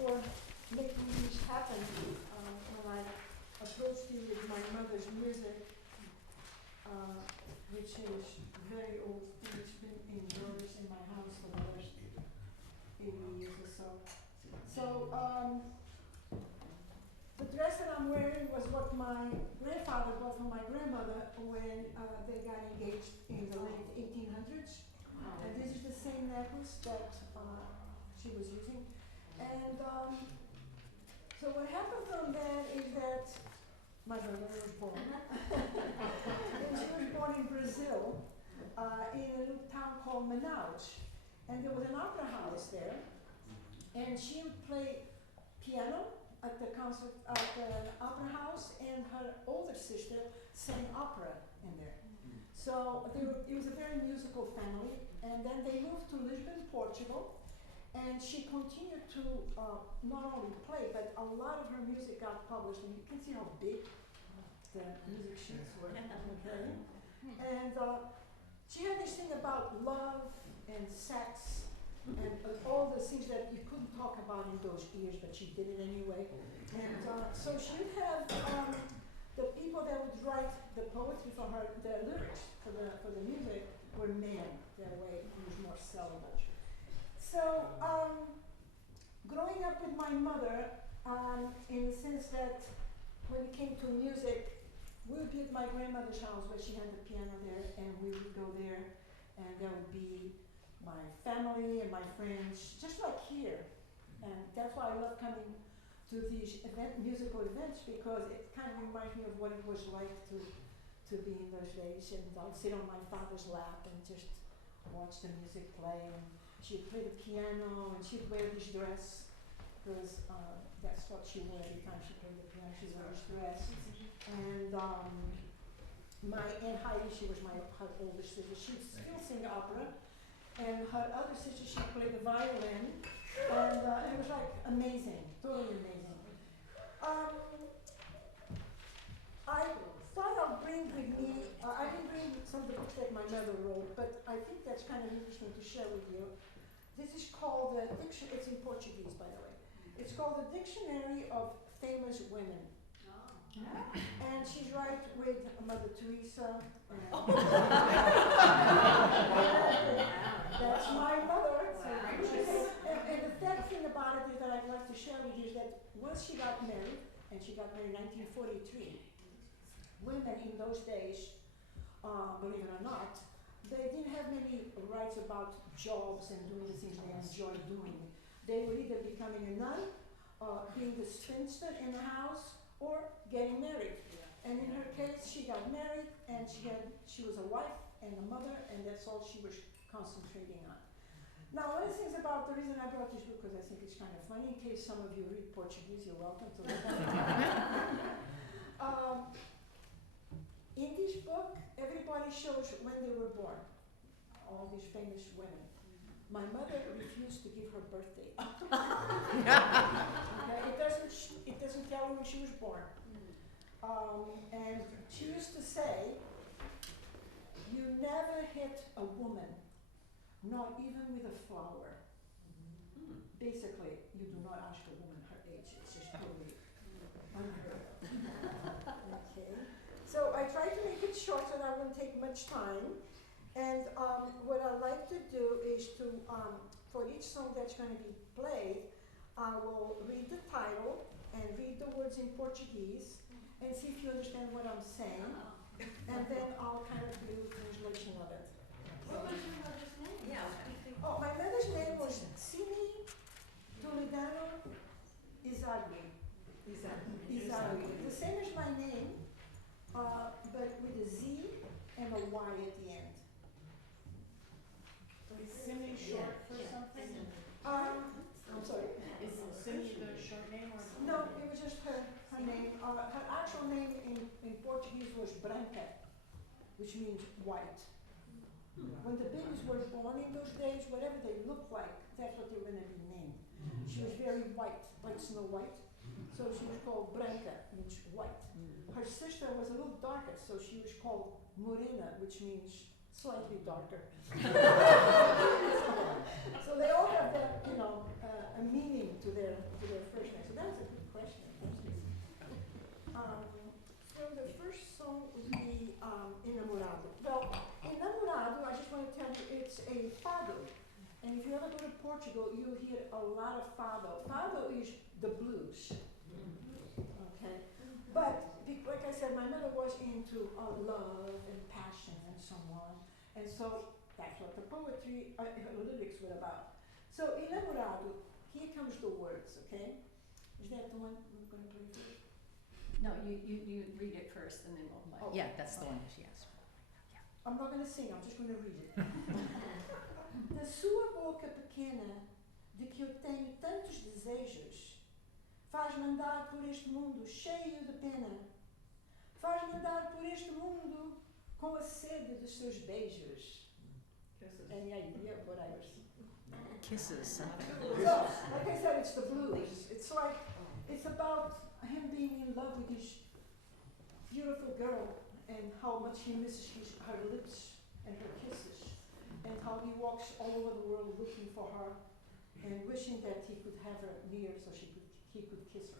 for making this happen. When I approached you with my mother's music, which is very old, it's been indoors in my house for the last 80 years or so. So, the dress that I'm wearing was what my grandfather bought for my grandmother when they got engaged in the late 1800s. And this is the same necklace that she was using. And so what happened from that is that my mother was born. And she was born in Brazil, in a little town called Manaus. And there was an opera house there. And she would play piano at the concert at the opera house, and her older sister sang opera in there. So it was a very musical family, and then they moved to Lisbon, Portugal, and she continued to not only play, but a lot of her music got published, and you can see how big the music sheets were. Okay. And she had this thing about love and sex and all the things that you couldn't talk about in those years, but she did it anyway. And so she would have the people that would write the poetry for her, the lyrics for the music were men. That way it was more sellable. So growing up with my mother, in the sense that when it came to music, we would be at my grandmother's house where she had the piano there, and we would go there, and there would be my family and my friends, just like here. And that's why I love coming to these musical events, because it kind of reminds me of what it was like to be in those days. And I'd sit on my father's lap and just watch the music play. And she'd play the piano, and she'd wear this dress, because that's what she wore every time she played the piano. She wore this dress. And my Aunt Heidi, she was her older sister. She'd still sing opera. And her other sister, she played the violin, and it was like amazing, totally amazing. I thought I'd bring with me, I didn't bring some of the books that my mother wrote, but I think that's kind of interesting to share with you. This is called the dictionary, it's in Portuguese, by the way. It's called the Dictionary of Famous Women. And she's right with Mother Teresa. That's my mother. And the third thing about it is that I'd like to share with you is that once she got married, and she got married in 1943, women in those days, believe it or not, they didn't have many rights about jobs and doing the things they enjoyed doing. They were either becoming a nun, being the spinster in the house, or getting married. And in her case, she got married, and she was a wife and a mother, and that's all she was concentrating on. Now, one of the things about the reason I brought this book, because I think it's kind of funny, in case some of you read Portuguese, you're welcome to look at it. In this book, everybody shows when they were born, all these famous women. My mother refused to give her birth date. Okay? It doesn't tell you when she was born. And she used to say, you never hit a woman, not even with a flower. Basically, you do not ask a woman her age. It's just totally unheard of. Okay. So I tried to make it short so that I wouldn't take much time. And what I like to do is to, for each song that's going to be played, I will read the title and read the words in Portuguese and see if you understand what I'm saying. And then I'll kind of do a translation of it. What was your mother's name? Yeah. Oh, my mother's name was Simy Ezaguy. Ezaguy. The same as my name, but with a Z and a Y at the end. Is Simy short for something? I'm sorry. Is Simy the short name or? No, it was just her name. Her actual name in Portuguese was Branca, which means white. When the babies were born in those days, whatever they looked like, that's what they were going to be named. She was very white, like Snow White. So she was called Branca, which white. Her sister was a little darker, so she was called Morena, which means slightly darker. So they all have that, a meaning to their to their first name. So that's a good question. So the first song would be Enamorado. Well, Enamorado, I just want to tell you, it's a Fado. And if you ever go to Portugal, you'll hear a lot of Fado. Fado is the blues. Okay? But, like I said, my mother was into love and passion and so on. And so that's what the poetry, her lyrics were about. So, Enamorado, here comes the words, okay? Is that the one we're going to play first? No, you read it first and then we'll play. Oh. Yeah, that's the one she asked for. I'm not going to sing, I'm just going to read it. Da sua boca pequena, de que eu tenho tantos desejos, faz-me andar por este mundo cheio de pena. Faz-me andar por este mundo com a sede dos seus beijos. Any idea what I was? Kisses, something. So, like I said, it's the blues. It's like, it's about him being in love with this beautiful girl and how much he misses her lips and her kisses, and how he walks all over the world looking for her and wishing that he could have her near so he could kiss her.